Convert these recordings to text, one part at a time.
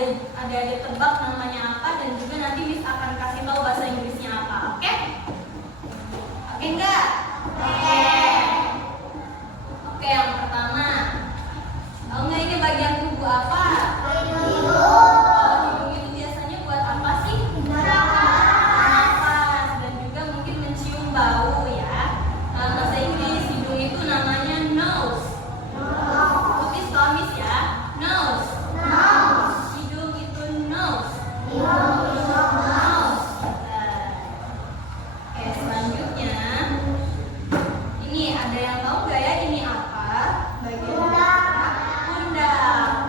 adik-adik tebak namanya apa dan juga nanti Miss akan kasih tahu bahasa Inggrisnya apa. Oke? Oke enggak? Oke. Oke, yang pertama. Tahu nggak ini bagian tubuh apa? Hidung itu biasanya buat apa sih? Bernafas dan juga mungkin mencium bau ya. Bahasa Inggris hidung itu namanya nose. Tulis Miss ya. Nose. Hidung itu nose. Nose. Oke, selanjutnya ini ada yang tahu nggak ya ini apa? Bagian pundak.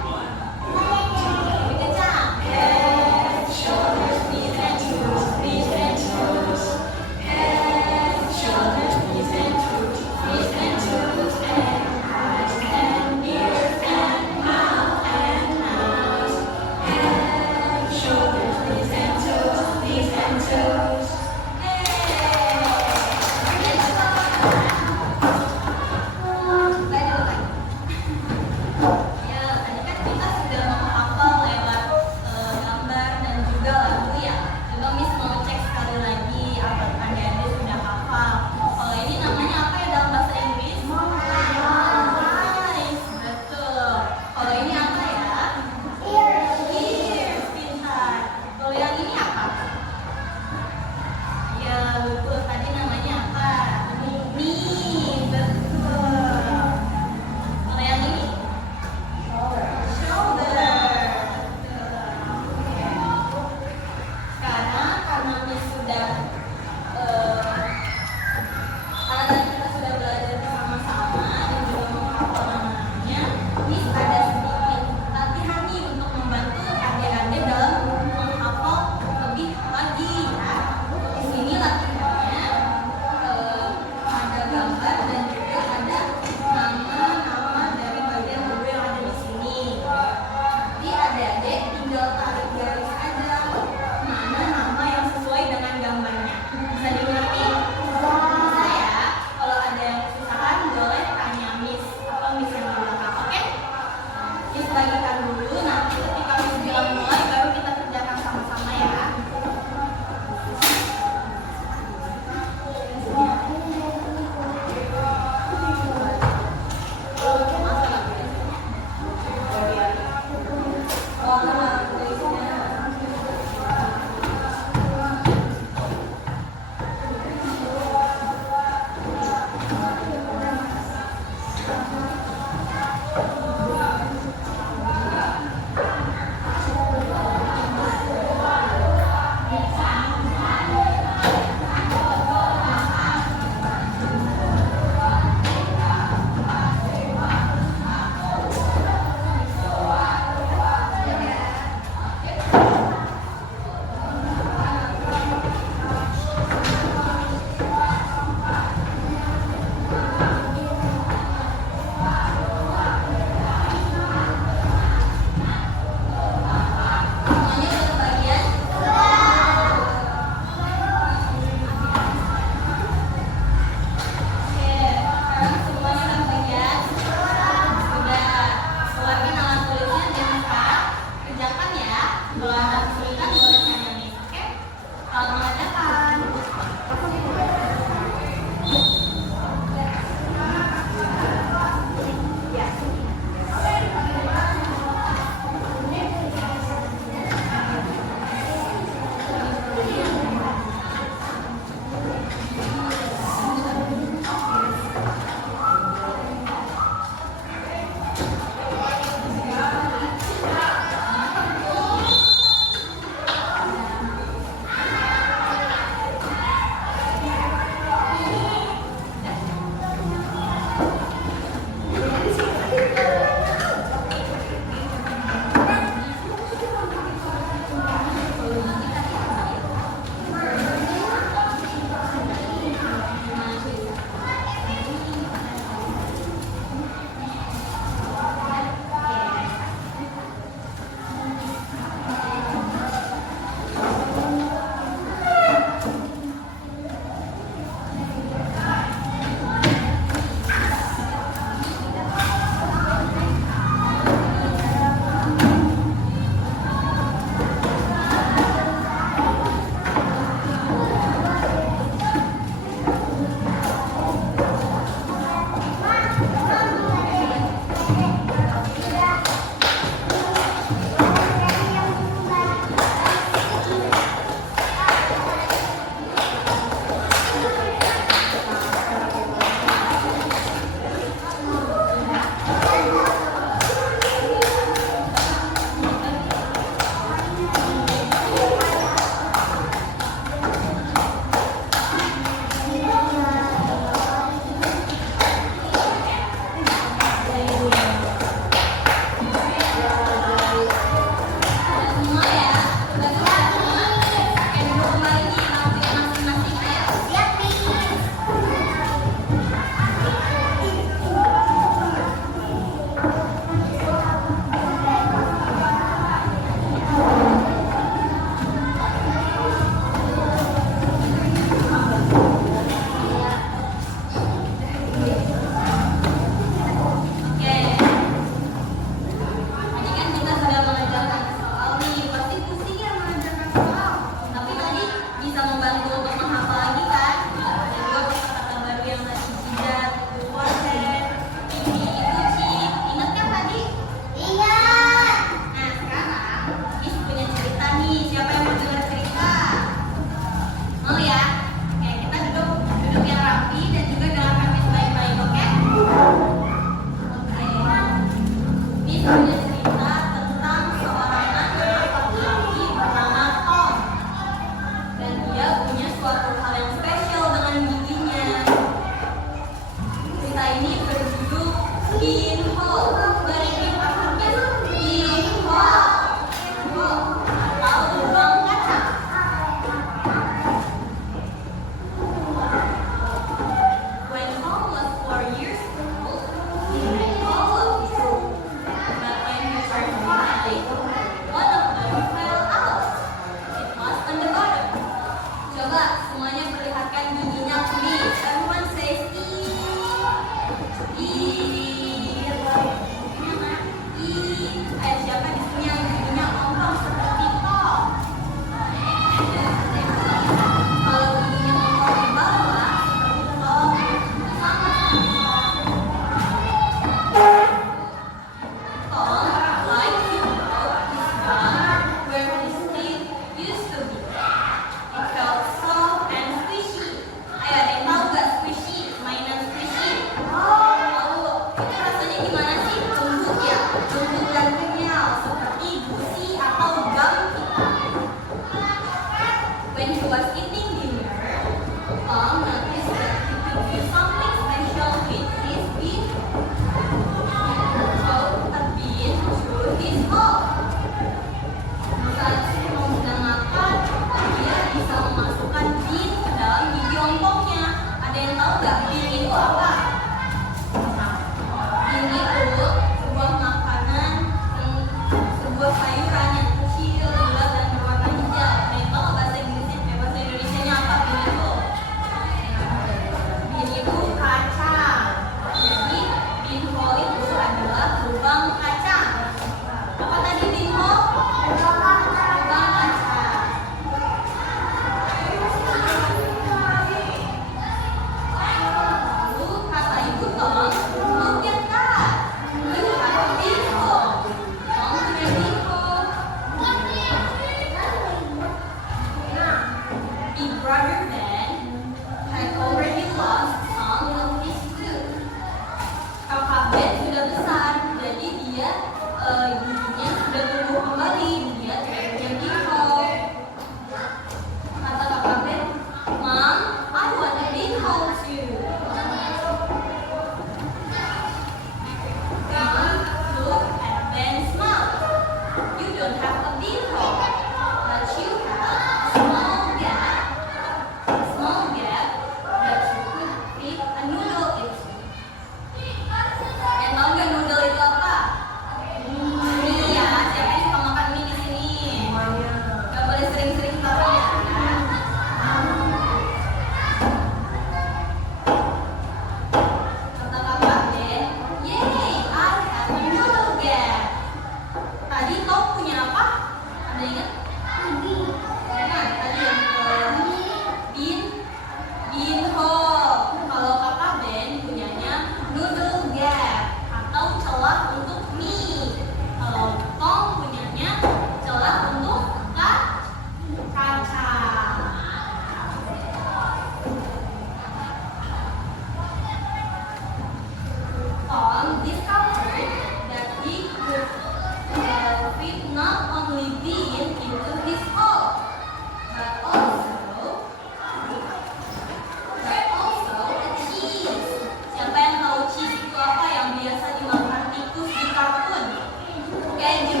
keju.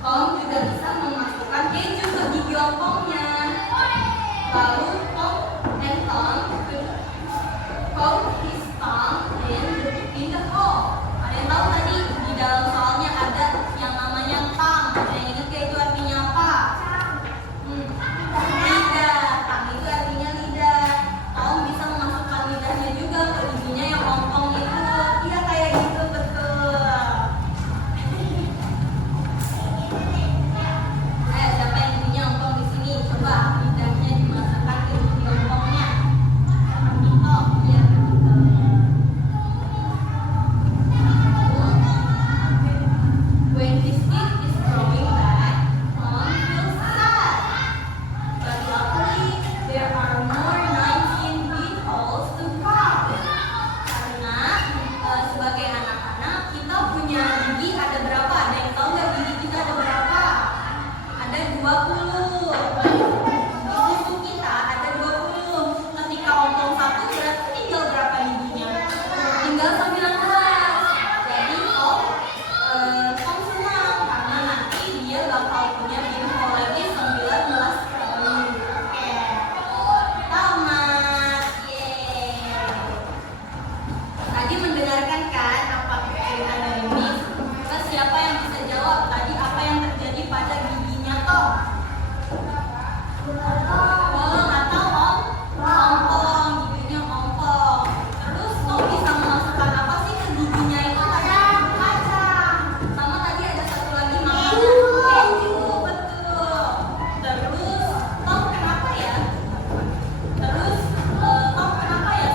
Tom juga bisa memasukkan keju ke gigi ompongnya. Lalu Tom and Tom poke his tongue in the hole. Ada yang tahu tadi di dalam soalnya ada yang namanya tongue. Ada yang ingat kayak itu artinya apa? Lidah. Tongue itu artinya lidah. Tom bisa memasukkan lidahnya juga ke giginya yang ompong itu. Iya kayak gitu betul. Siapa yang giginya ompong di sini? Coba lidahnya dimasukkan ke gigi ompongnya. Oh, iya betul. When his teeth is growing back, Tom feels sad. But luckily, there are more 19 teeth holes to crack. Karena sebagai anak-anak kita punya gigi ada berapa? Ada yang tahu nggak gigi kita ada berapa? Ada 20. Di susu kita ada 20. Ketika ompong satu berarti tinggal berapa giginya? Tinggal 19. Jadi Tom senang karena nanti dia bakal punya teeth hole lagi 19 kali. Oke. Tamat. Yeay. Tadi mendengarkan kan apa cerita dari Miss? Terus siapa yang bisa jawab tadi apa yang terjadi pada giginya Tom? Oh, nggak tahu Om? Ompong, giginya ompong. Terus Tom bisa memasukkan apa sih ke giginya itu? Kacang. Sama tadi ada satu lagi makanan keju, betul. Terus Tom kenapa ya?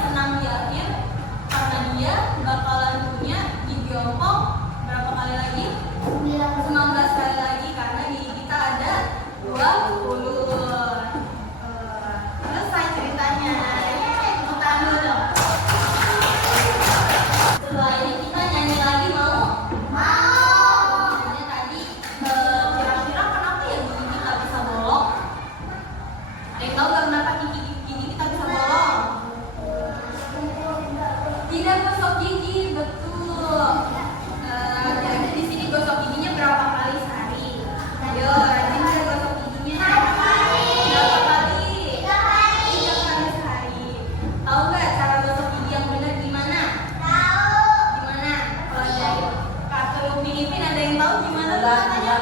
Senang di akhir? Karena dia bakalan punya gigi ompong berapa kali lagi? 19 kali lagi karena gigi kita ada 20. Selesai ceritanya. Tepuk tangan dulu dong. Setelah ini kita nyanyi lagi mau? Mau. Nyanyi tadi kira-kira kenapa ya gigi kita bisa bolong? Ada yang tahu nggak kenapa gigi kita bisa bolong? Tidak gosok gigi, betul. Jadi di sini gosok giginya berapa kali sehari? Ayo, rajin kan gosok giginya. Berapa kali? 3 kali sehari. Tahu nggak cara gosok gigi yang benar gimana? Gimana? Kalau dari kartu Filipin ada yang tahu gimana caranya?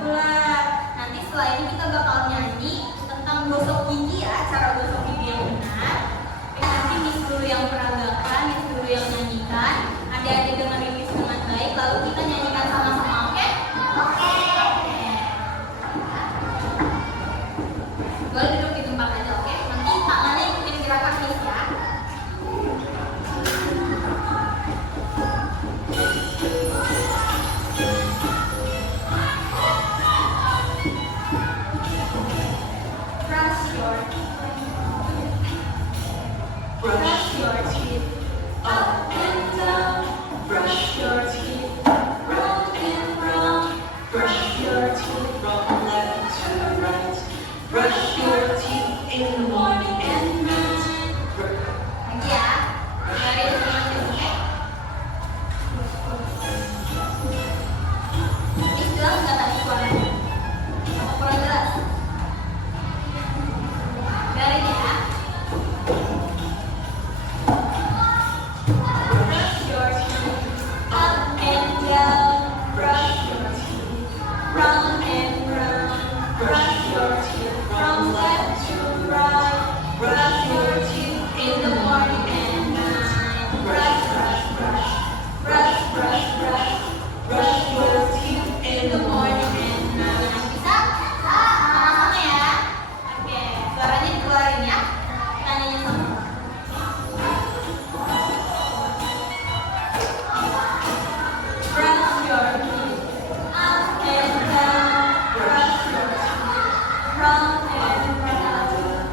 Bulat. Nanti setelah ini kita bakal nyanyi tentang gosok gigi ya, cara gosok gigi yang benar. Nanti Miss dulu yang peragakan, Miss dulu yang nyanyikan. Adik-adik dengerin Miss dengan baik, lalu kita nyanyikan sama-sama, oke? Oke. Boleh duduk di tempat aja, oke? Nanti tangannya ikutin gerakan Miss ya. Brush your teeth up and down. Brush your teeth round and round. Brush your teeth from left to right. Brush your teeth in the morning and night. Lagi ya, dari teman-teman, oke? Ini jelas nggak tadi suaranya? Apa kurang jelas? Dari ya. Brush your teeth up and down. Brush your teeth round and round. Brush your teeth from left to right. Brush your teeth in the morning and night. Brush, brush, brush. Brush, brush, brush. Brush your teeth in the morning and night. Bisa? Sama-sama ya. Oke, suaranya dikeluarin ya. Tanyanya sama. Brush your teeth up and down. Brush your teeth round and round.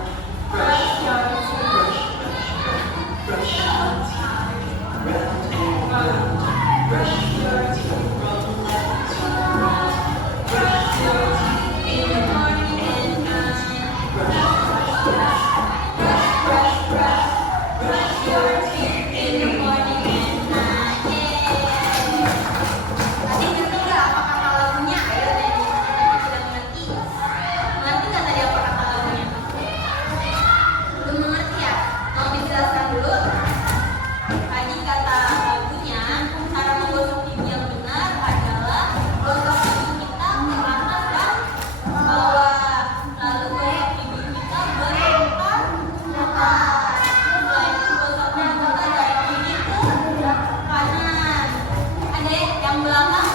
Brush your teeth. Brush your teeth round and round. Brush your teeth from left to right. Brush your teeth in the morning and night. Brush, brush, brush. Brush, brush, brush. Brush your teeth in the morning and night. Yay. belakang